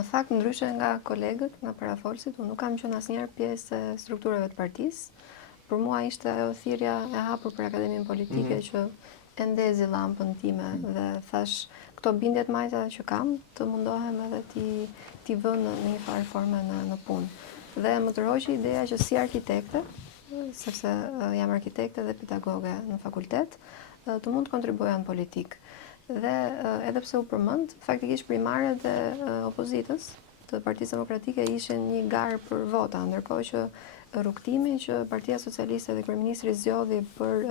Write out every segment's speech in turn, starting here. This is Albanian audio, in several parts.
Në fakt, ndryshe nga kolegët, nga parafolësit, unë nuk kam qenë asnjëherë pjesë e strukturave të partisë. Për mua ishte ajo thirrja e hapur për Akademinë Politike që e ndezi llampën time dhe thash, këto bindjet majta që kam, të mundohem edhe ti vë në një farë forme në punë. Dhe më tërhoqi ideja që si arkitekte, sepse jam arkitekte dhe pedagoge në fakultet, të mund të kontribuoja në politikë. Dhe edhe pse u përmend, faktikisht primarët e opozitës të Partisë Demokratike ishin një garë për vota, ndërkohë që rrugtimi që Partia Socialiste dhe Kryeministri zgjodhi për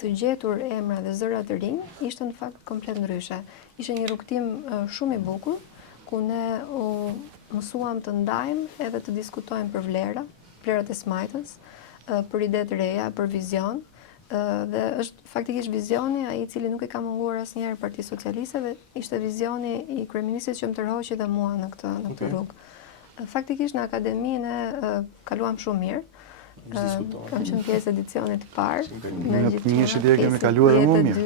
të gjetur emra dhe zëra të rinj ishte në fakt komplet ndryshe. Ishte një rrugtim shumë i bukur, ku ne u mësuam të ndajmë edhe të diskutojmë për vlerat e smajtës, për ide të reja, për vizion. Dhe është faktikisht vizioni ai i cili nuk e ka munguar asnjëherë Partisë Socialiste dhe ishte vizioni i kryeministit që më tërhoqi dhe mua në këtë rrugë. Faktikisht në akademinë kaluam shumë mirë. Kam qenë pjesë edicionit të parë. Një shitje kemi kaluar më mirë.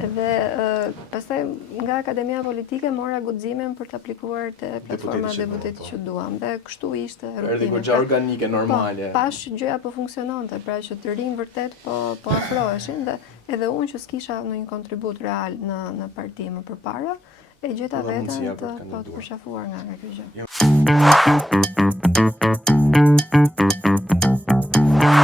Dhe pastaj nga Akademia Politike mora guximin për të aplikuar te platforma deputeti që duam dhe kështu ishte rrugtimi. Erdhi goxha organike normale. Pash gjëja po funksiononte, pra që të rinj vërtet po afroheshin dhe edhe unë që s'kisha ndonjë kontribut real në parti më përpara, e gjeta veten të përshafuar nga kjo gjë.